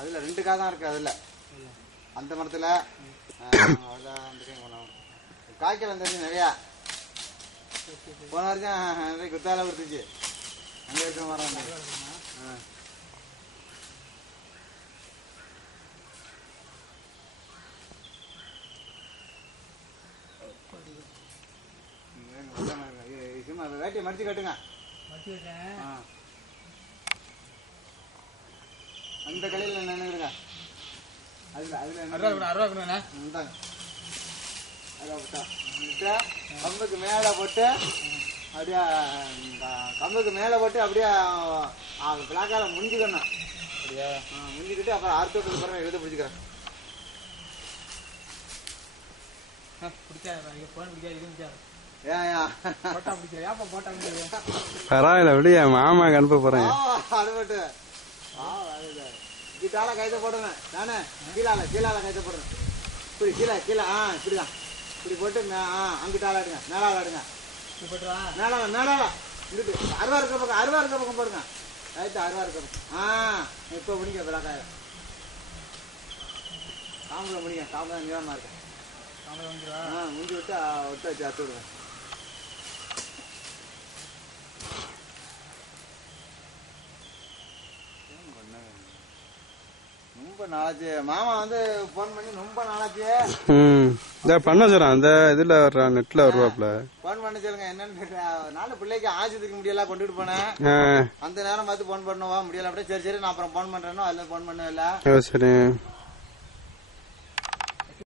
அதுல 2 காய் தான் இருக்கு. அதுல அந்த மரத்துல காய்க்கல தெரிஞ்சு நிறையா. போன வரைக்கும் நிறைய குத்தால கொடுத்துச்சு. அங்கே இருக்க மரம் வேட்டியை மடிச்சு கட்டுங்க. அந்த கடையில் நின்றுடுங்க. கம்புக்கு மேல போட்டு அப்படியே கம்புக்கு மேல போட்டு அப்படியே பிளாக்கால முடிஞ்சுக்கணும். முடிஞ்சுக்கிட்டு அப்புறம் அறுத்தோட்டுக்கு பிறகு எழுத பிடிச்சிக்கிறேன். பரவாயில்ல விடியா மாமா அனுப்ப போறேன். அனுப்பிட்டு கீழால கைத்த போடுறேன் நானே. கீழால கைத்த போடுறேன். இப்படி கீழே இப்படிதான் இப்படி போட்டு அங்கிட்ட ஆளாடுங்க. மேல ஆளாடுங்க. மேலால இங்கிட்டு அருவா இருக்க பக்கம் போடுங்க. கைத்த அருவா இருக்க பக்கம். இப்ப முடிங்க விளக்காய காம்புல முடிங்க. காம்பு நீளமா இருக்கேன். முடிஞ்சு விட்டு வச்சு அத்து விடுங்க. ரொம்ப நாளாச்சு மாமா வந்து போன் பண்ணி ரொம்ப நாளாச்சு. பண்ண சொல்றான். அந்த இதுல வர்றான் நெட்ல வருவாப்ல. போன் பண்ண சொல்லுங்க. என்னன்னு நாலு பிள்ளைக்கு ஆஸ்பத்திரிக்கு முடியல கொண்டுட்டு போனேன். அந்த நேரம் பார்த்து போன் பண்ணுவா முடியல. அப்படியே சரி நான் அப்புறம் போன் பண்றேன்னா அதுல போன் பண்ணவே இல்ல. சரி